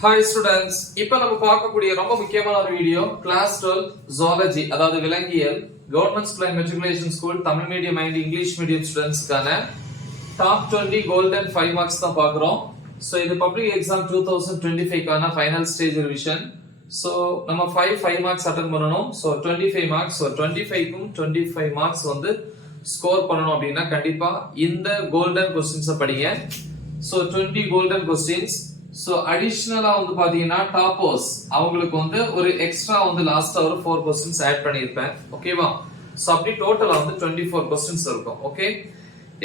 Hi students, இப்போ நம்ம பார்க்கக்கூடிய ரொம்ப முக்கியமான ஒரு வீடியோ கிளாஸ் 12 ஜுவாலஜி, அதாவது விலங்கியல், government school and matriculation school, Tamil medium and English medium ஸ்டூடெண்ட்ஸ்க்கான டாப் 20 கோல்டன் 5 மார்க்ஸ் தான் பார்க்குறோம். ஸோ இது பப்ளிக் எக்ஸாம் 2025க்கான ஃபைனல் ஸ்டேஜ் ரிவிஷன். ஸோ நம்ம 5 மார்க்ஸ் அட்டன் பண்ணணும். ஸோ 25 மார்க்ஸ், ஸோ 25க்கும் 25 மார்க்ஸ் வந்து ஸ்கோர் பண்ணணும் அப்படின்னா கண்டிப்பா இந்த கோல்டன் கொஸ்டின்ஸை படிங்க. So 20 golden questions. சோ அடிஷனலா வந்து பாத்தீங்கன்னா டாப்பர்ஸ் அவங்களுக்கு வந்து ஒரு எக்ஸ்ட்ரா வந்து லாஸ்டா ஒரு 4 क्वेश्चंस ஆட் பண்ணிருப்பேன். ஓகேவா? சோ அப்படி டோட்டலா வந்து 24 क्वेश्चंस இருக்கும். ஓகே,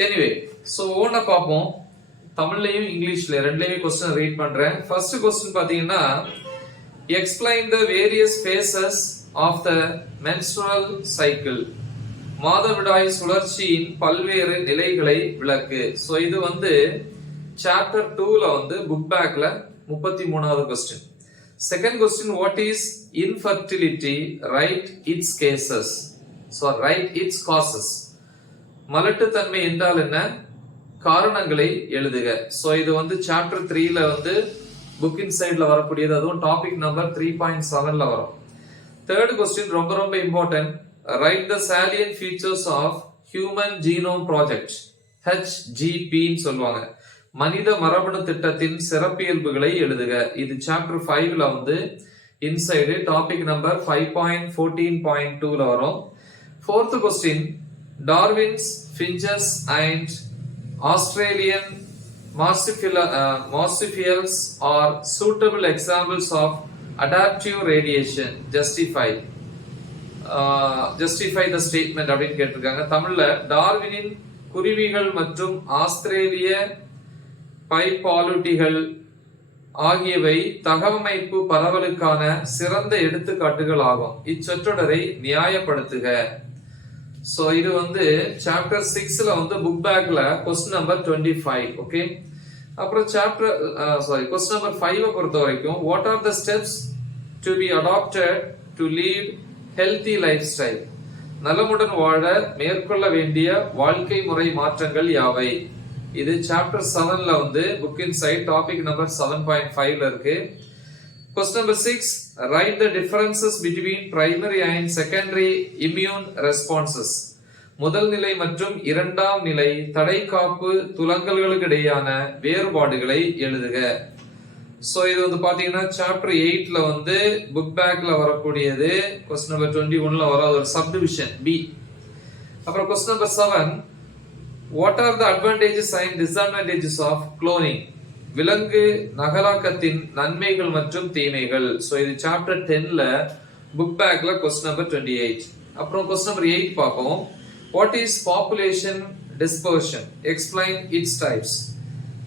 எனிவே சோ ஓனா பாப்போம். தமிழ்லயும் இங்கிலீஷ்ல ரெண்டுலயுமே क्वेश्चन ரீட் பண்றேன். ஃபர்ஸ்ட் क्वेश्चन பாத்தீங்கன்னா explain the various phases of the menstrual cycle. மாதவிடாய் சுழற்சியின் பல்வேறு நிலைகளை விளக்கு. சோ இது வந்து Chapter 2ல வந்து புக் பேக்ல 33வது question. Second question, what is infertility? Write its cases. So write its causes. மலட்டுத்தன்மை என்றால் என்ன? காரணங்களை எழுதுக. சோ இது வந்து சாப்டர் 3ல வந்து புக் இன்சைட்ல வரக்கூடியது, அதுவும் டாபிக் நம்பர் 3.7ல வரும். தேர்ட் क्वेश्चन ரொம்ப ரொம்ப important. Write the salient features of Human Genome Project, HGP ன்னு சொல்லுவாங்க. மனித மரபணு திட்டத்தின் சிறப்பியல்புகளை எழுதுக. இது சாப்டர் 5ல வந்து இன்சைடு டாபிக் நம்பர் 5.14.2ல வரும். Fourth question, Darwin's finches and Australian marsupials are suitable examples of adaptive radiation. justify the statement அப்படின்னு கேட்டிருக்காங்க. தமிழ்ல டார்வினின் குருவிகள் மற்றும் ஆஸ்திரேலிய பைபாலுட்டிகள் ஆகியவை தகவமைப்பு பரவலுக்கான சிறந்த எடுத்துக்காட்டுகள் ஆகும். இச்சொற்றொடரை நியாயப்படுத்துக. சோ இது வந்து சாப்டர் 6ல வந்து புக் பேக்ல क्वेश्चन நம்பர் 25. ஓகே, அப்புறம் क्वेश्चन நம்பர் 5 பொறுத்த வரைக்கும் what are the steps to be adopted to lead healthy lifestyle? நலமுடன் வாழ மேற்கொள்ள வேண்டிய வாழ்க்கை முறை மாற்றங்கள் யாவை? இது சாப்டர் 7ல வந்து புக் இன்சைட் டாபிக் நம்பர் 7.5ல இருக்கு. Question number 6, write the differences between primary and secondary immune responses. முதல் நிலை மற்றும் இரண்டாம் நிலை தடைக்காப்பு துலங்கல்களுக்கு இடையான வேறுபாடுகளை எழுதுக. சோ இது வந்து பாத்தீங்கன்னா சாப்டர் 8ல வந்து புக் பேக்ல வரக்கூடியது. क्वेश्चन நம்பர் 21ல வர ஒரு சப்டிவிஷன் B. அப்புறம் question number 7, what are the advantages and disadvantages of cloning? விலங்கு நகலாக்கத்தின் நன்மைகள் மற்றும் தீமைகள். சோ இது சாப்டர் 10ல புக் பேக்ல क्वेश्चन நம்பர் 28. அப்புறம் क्वेश्चन நம்பர் 8 பாப்போம். what is population dispersion? explain its types.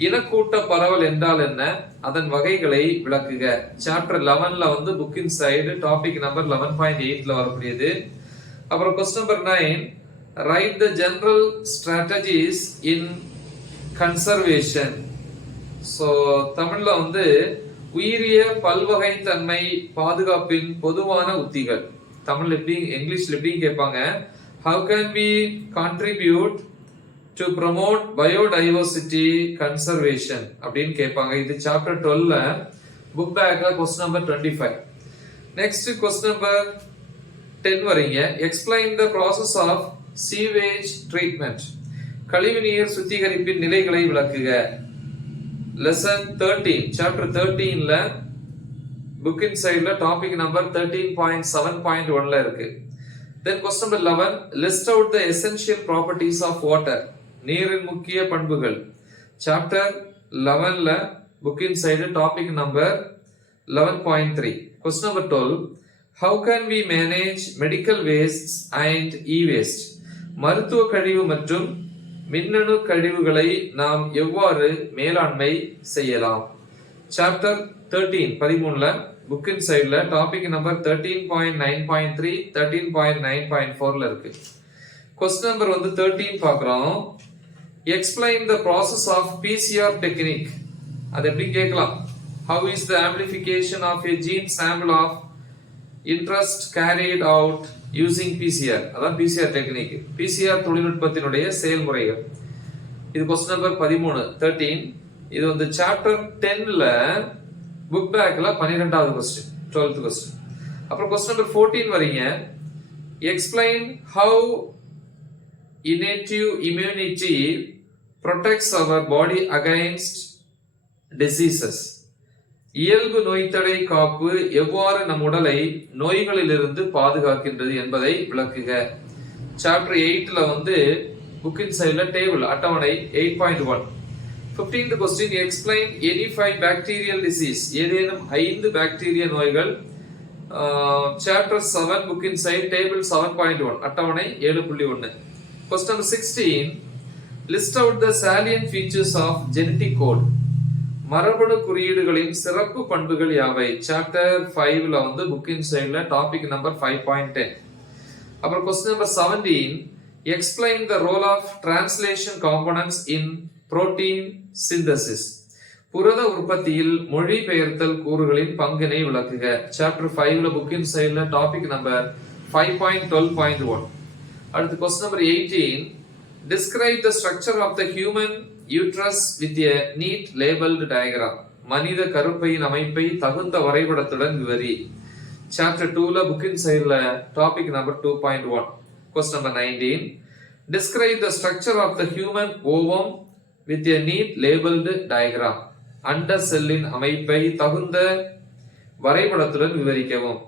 இனக்கூட்ட பரவல் என்றால் என்ன? அதன் வகைகளை விளக்குக. சாப்டர் 11ல வந்து புக் இன்சைடு டாபிக் நம்பர் 11.8ல வரக்கூடியது. அப்புறம் question number 9, write the general strategies in conservation. So தமிழ்ல வந்து உயிரிய பல்வகைத்தன்மை பாதுகாப்பின் பொதுவான உத்திகள். தமிழ்ல எப்படி, இங்கிலீஷ்ல எப்படி கேட்பாங்க, how can we contribute to promote biodiversity conservation அப்படின்னு கேட்பாங்க. இது சாப்டர் 12ல புக் பேக்ல question number 25. Next question number 10 வரீங்க. explain the process of sewage treatment. கழிவுநீர் சுத்திகரிப்பின் நிலைகளை விளக்குக. லெசன் 13 சாப்டர் 13ல புக் இன்சைட்ல டாபிக் நம்பர் 13.7.1ல இருக்கு. then question number 11, list out the essential properties of water. நீரின் முக்கிய பண்புகள். சாப்டர் 11ல book inside topic number 11.3. question number 12, how can we manage medical wastes and e-waste? மருத்துவ கழிவு மற்றும் மின்னணு கழிவுகளை நாம் எவ்வாறு மேலாண்மை செய்யலாம்? சாப்டர் 13ல புக் இன்சைட்ல டாபிக் நம்பர் 13.9.3 13.9.4ல இருக்கு. क्वेश्चन நம்பர் வந்து 13 பார்க்கறோம். explain the process of PCR technique. அது எப்படி கேட்கலாம்? how is the amplification of a gene sample of interest carried out using PCR? அதான் PCR டெக்னிக். PCR தொழில்நுட்பத்தினுடைய செயல்முறைகள். இது क्वेश्चन நம்பர் 13. இது வந்து சாப்டர் 10ல புக் பேக்ல 12வது கொஸ்டின் 12th கொஸ்டின். அப்புறம் கொஸ்டின் நம்பர் 14 வரீங்க. Explain how innate immunity protects our body against diseases. இயல்பு நோய்த்தடை காப்பு எவ்வாறு நம் உடலை நோய்களிலிருந்து பாதுகாக்கின்றது என்பதை விளக்குக. சாப்டர் 8ல வந்து புக்கின் சைடுல டேபிள் அட்டவணை 8.1. 15th question, explain any 5 bacterial disease. ஏதேனும் 5 பாக்டீரியா நோய்கள். சாப்டர் 7 புக்கின் சைடு டேபிள் 7.1 அட்டவணை 7.1. Question number 16, list out the salient features of genetic code. மரபணு குறியீடுகளின் சிறப்பு பண்புகள் யாவை? சாப்டர் 5ல வந்து புக்கின் சைடுல டாபிக் நம்பர் 5.10. அப்புறம் question number 17, explain the role of translation components in protein synthesis. புரத உற்பத்தியில் மொழிபெயர்த்தல் கூறுகளின் பங்கினை விளக்குக. சாப்டர் 5ல புக்கின் சைடுல டாபிக் நம்பர் 5.12.1. அடுத்து question number 18, describe the structure of the human uterus with a neat labeled diagram. மனித கருப்பையின் அமைப்பை தகுந்த வரைபடத்துடன் விவரி. சாப்டர் 2ல புக்கின் சைடுல topic number 2.1. question number 19, describe the structure of the human ovum with a neat labeled diagram. அண்ட செல்லின் அமைப்பை தகுந்த வரைபடத்துடன் விவரிக்கவும்.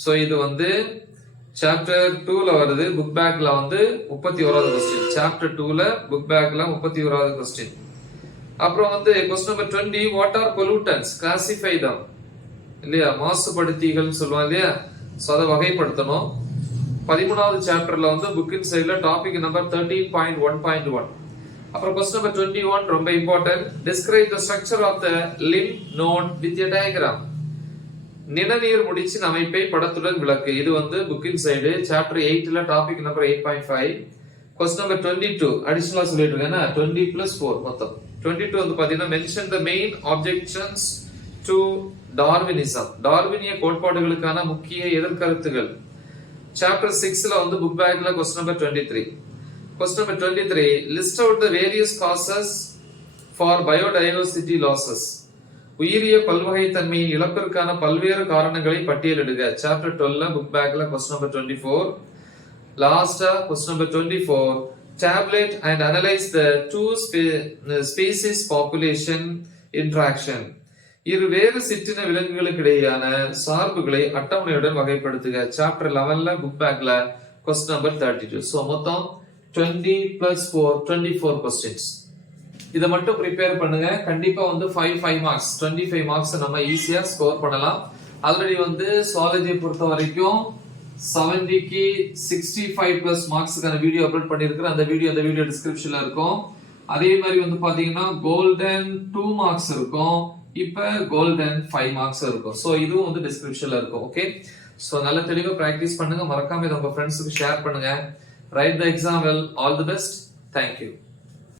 சோ இது வந்து சாப்டர் 2ல வருது. புக் பேக்ல வந்து 31வது கொஸ்டின். சாப்டர் 2ல புக் பேக்ல 31வது கொஸ்டின். அப்புறம் வந்து question number 20, what are pollutants? classify them. இல்லையா, மாசுபடுத்திகள் சொல்லுவாங்க இல்லையா, சோ அதை வகைப்படுத்தணும். 13வது சாப்டர்ல வந்து புக்கின் சைடுல டாபிக் நம்பர் 13.1.1. அப்புறம் கொஸ்டின் நம்பர் 21 ரொம்ப important. describe the structure of the lymph node with a diagram. நிணநீர் முடிச்சின் அமைப்பை படத்துடன் விளக்கு. இது வந்து புக்கின் சைடு சாப்டர் 8ல டாபிக் நம்பர் 8.5. கொஸ்டின் நம்பர் 22 அடிஷனலா சொல்லிட்டு இருக்கேன். 20 + 4 மொத்தம் 22 வந்து பாத்தீங்கன்னா mention the main objections to Darwinism. டார்வினிய கோட்பாடுகளுக்கான முக்கிய எதிர்கருத்துகள். சாப்டர் 6ல வந்து புக் பேக்ல question number 23. Question number 23, list out the various causes for biodiversity losses. உயிரிய பல்வகைத்தன்மையின் இழப்பிற்கான பல்வேறு காரணங்களை பட்டியலிடுக. சாப்டர் 12ல புக் பேக்ல கொஸ்டின் நம்பர் 24. லாஸ்டா question number 24, tabulate and analyze the two species population interaction. இரு வேறு சிற்றின விலங்குகளுக்கு இடையேயான சார்புகளை அட்டவணையுடன் வகைப்படுத்துக. சாப்டர் 11ல புக் பேக்ல கொஸ்டின் நம்பர் 32. சோ மொத்தம் 20 + 4 24 questions. இத மட்டும் ப்ரிப்பேர் பண்ணுங்க. கண்டிப்பா வந்து 5 மார்க்ஸ் 25 மார்க்ஸ் நம்ம ஈஸியா ஸ்கோர் பண்ணலாம். ஆல்ரெடி வந்து சுவாலஜியை பொறுத்த வரைக்கும் 70க்கு 65+ மார்க்ஸ்க்கான வீடியோ அப்லோட் பண்ணிருக்கிறேன். அந்த வீடியோ டிஸ்கிரிப்ஷன்ல இருக்கும். அதே மாதிரி வந்து பாத்தீங்கன்னா கோல்டன் 2 மார்க்ஸ் இருக்கும். இப்ப கோல்டன் 5 மார்க்ஸ் இருக்கும். சோ இதுவும் வந்து டிஸ்கிரிப்ஷன்ல இருக்கும். ஓகே, சோ நல்ல தெளிவா பிராக்டிஸ் பண்ணுங்க. மறக்காம இத உங்க ஃப்ரெண்ட்ஸ்க்கு ஷேர் பண்ணுங்க. Right the exam well. All the best. Thank you.